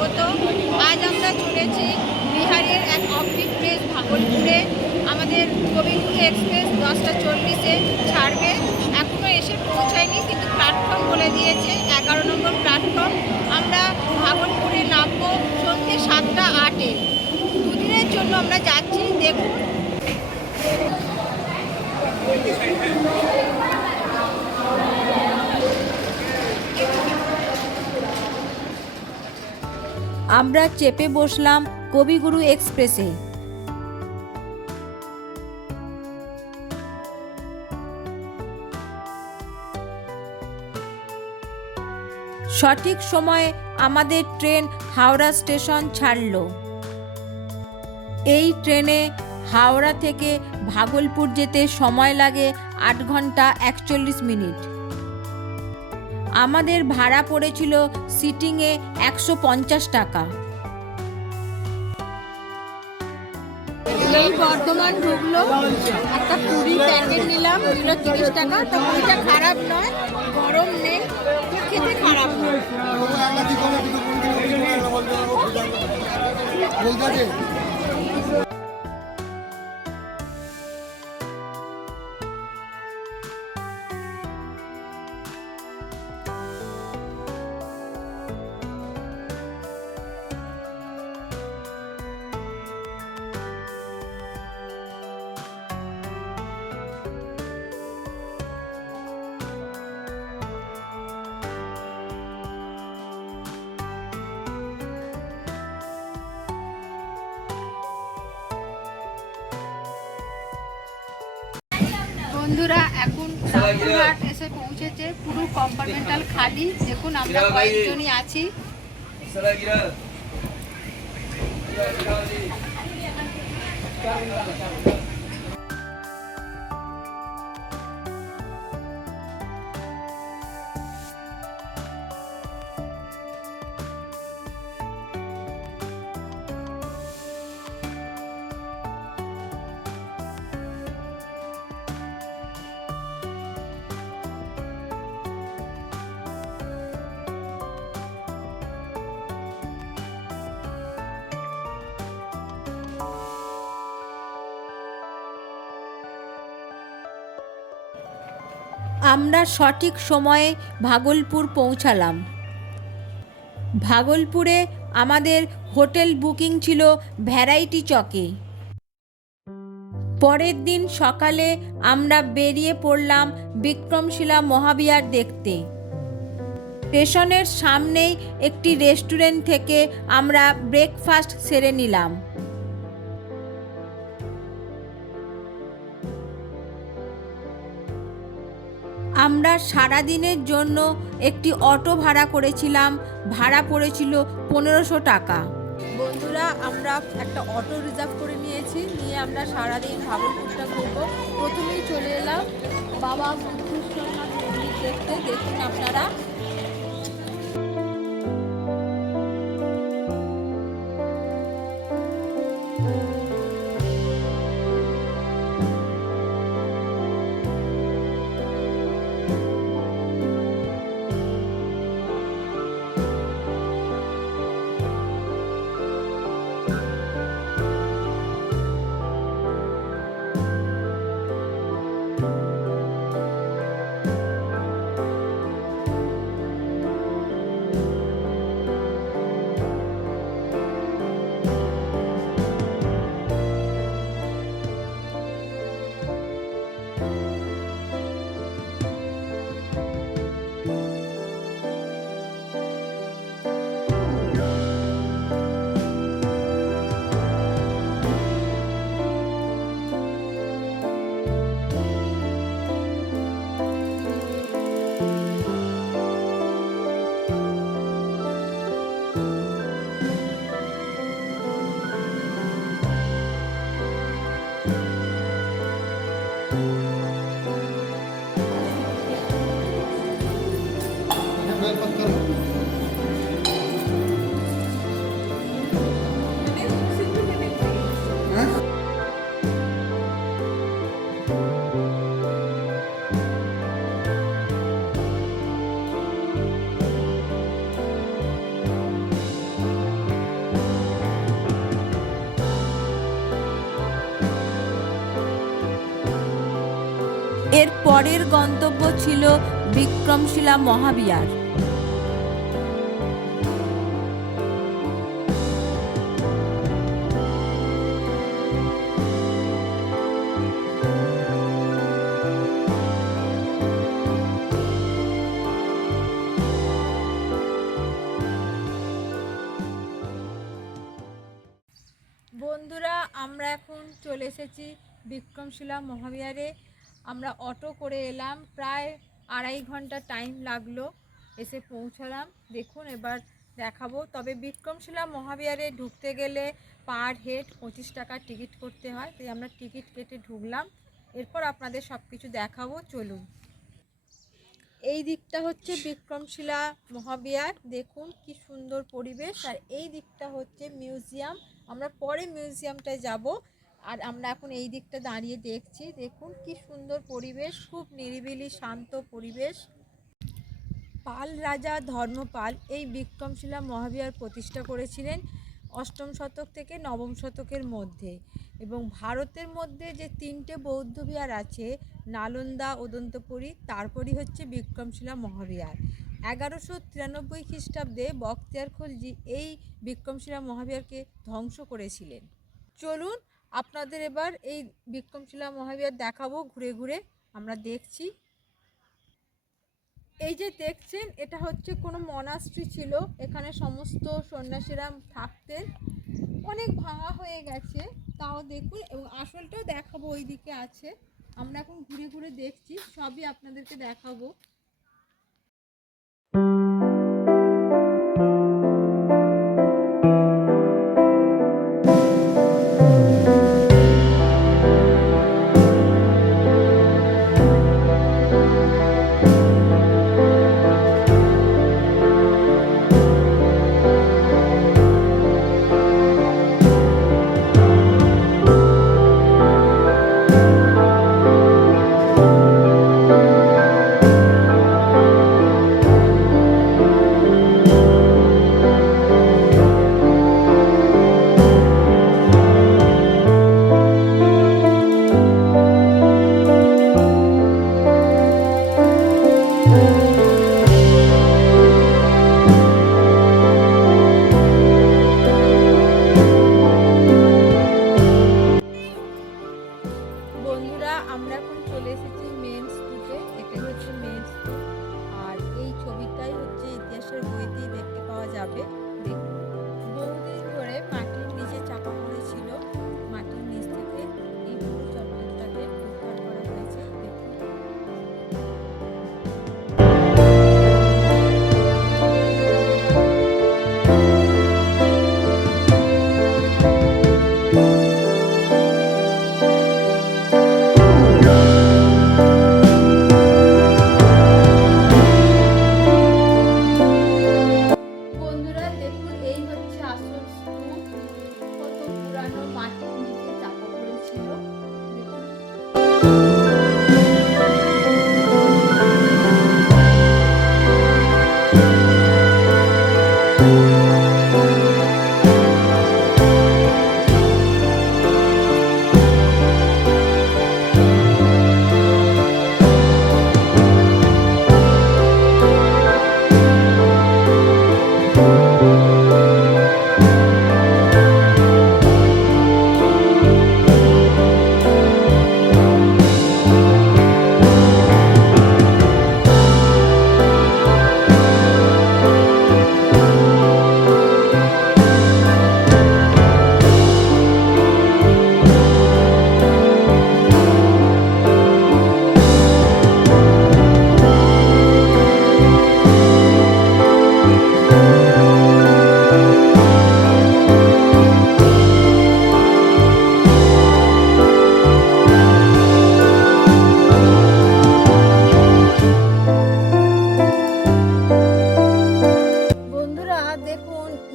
স্বাগত। আজ আমরা চলেছি বিহারের এক অফিস প্লেস ভাগলপুরে। আমাদের কবিগুরু এক্সপ্রেস দশটা চল্লিশে ছাড়বে। এখনও এসে পৌঁছায়নি, কিন্তু প্ল্যাটফর্ম বলে দিয়েছে, এগারো নম্বর প্ল্যাটফর্ম। আমরা ভাগলপুরে নামবো সন্ধ্যে সাতটা আটে। দুদিনের জন্য আমরা যাচ্ছি, দেখুন। আমরা চেপে বসলাম কবিগুরু এক্সপ্রেসে। সঠিক সময়ে আমাদের ট্রেন হাওড়া স্টেশন ছাড়ল। এই ট্রেনে হাওড়া থেকে ভাগলপুর যেতে সময় লাগে আট ঘণ্টা একচল্লিশ মিনিট। আমাদের ভাড়া পড়েছিল সিটিংয়ে একশো পঞ্চাশ টাকা। এই বর্ধমান ঢুকলো একটা পুরি প্যাকেট নিলাম নিল তিরিশ টাকা। তো পুরিটা খারাপ নয় গরম নেই খেতে খারাপ। নয় বন্ধুরা এখন রামপুরহাট এসে পৌঁছেছে পুরো কম্পার্টমেন্টাল খালি। দেখুন আমরা কয়েকজনই আছি। আমরা সঠিক সময়ে ভাগলপুর পৌঁছালাম। ভাগলপুরে আমাদের হোটেল বুকিং ছিল ভ্যারাইটি চকে। পরের দিন সকালে আমরা বেরিয়ে পড়লাম বিক্রমশিলা মহাবিহার দেখতে। স্টেশনের সামনেই একটি রেস্টুরেন্ট থেকে আমরা ব্রেকফাস্ট সেরে নিলাম। আমরা সারা দিনের জন্য একটি অটো ভাড়া করেছিলাম। ভাড়া পড়েছিল পনেরোশো টাকা। বন্ধুরা, আমরা একটা অটো রিজার্ভ করে নিয়েছি। নিয়ে আমরা সারাদিন ভাগলপুরটা ঘুরবো। প্রথমেই চলে এলাম বাবা দেখতে। দেখুন আপনারা এর পরের গন্তব্য ছিল বিক্রমশিলা মহাবিহার বন্ধুরা আমরা এখন চলে এসেছি বিক্রমশিলা মহাবিহারে আমরা অটো করে এলাম, প্রায় আড়াই ঘণ্টা টাইম লাগল এসে পৌঁছালাম। দেখুন, এবার দেখাবো। তবে বিক্রমশিলা মহাবিহারে ঢুকতে গেলে পার হেড পঁচিশ টাকার টিকিট করতে হয়, তাই আমরা টিকিট কেটে ঢুকলাম। এরপর আপনাদের সব কিছু দেখাবো, চলুন। এই দিকটা হচ্ছে বিক্রমশিলা মহাবিহার। দেখুন, কি সুন্দর পরিবেশ। আর এই দিকটা হচ্ছে মিউজিয়াম। আমরা পরে মিউজিয়ামটায় যাব। আর আমরা এখন এই দিকটা দাঁড়িয়ে দেখছি। দেখুন কি সুন্দর পরিবেশ, খুব নিরিবিলি, শান্ত পরিবেশ। পাল রাজা ধর্মপাল এই বিক্রমশিলা মহাবিহার প্রতিষ্ঠা করেছিলেন অষ্টম শতক থেকে নবম শতকের মধ্যে এবং ভারতের মধ্যে যে তিনটে বৌদ্ধ বিহার আছে, নালন্দা, ওদন্তপুরী, তারপরই হচ্ছে বিক্রমশিলা মহাবিহার। এগারোশো তিরানব্বই খ্রিস্টাব্দে বখতিয়ার খলজি এই বিক্রমশিলা মহাবিহারকে ধ্বংস করেছিলেন। চলুন আপনাদের এবার এই বিক্রমশিলা মহাবিহার দেখাবো, ঘুরে ঘুরে আমরা দেখছি। এই যে দেখছেন, এটা হচ্ছে কোনো মনাস্ট্রি ছিল, এখানে সমস্ত সন্ন্যাসীরা থাকতেন। অনেক ভাঙা হয়ে গেছে, তাও দেখুন, এবং আসলটাও দেখাবো ওই দিকে আছে। আমরা এখন ঘুরে ঘুরে দেখছি, সবই আপনাদেরকে দেখাবো।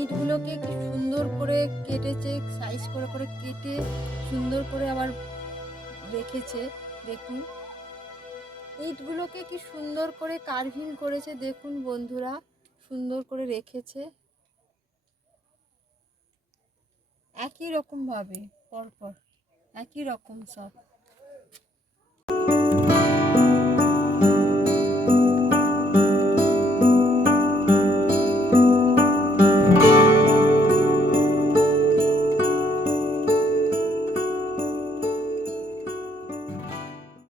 ইটগুলোকে কি সুন্দর করে কেটেছে সাইজ করে করে কেটে সুন্দর করে আবার রেখেছে, দেখুন। ইটগুলোকে কি সুন্দর করে কার্ভিং করেছে, দেখুন বন্ধুরা, সুন্দর করে রেখেছে। একই রকম ভাবে, পরপর, একই রকম সব।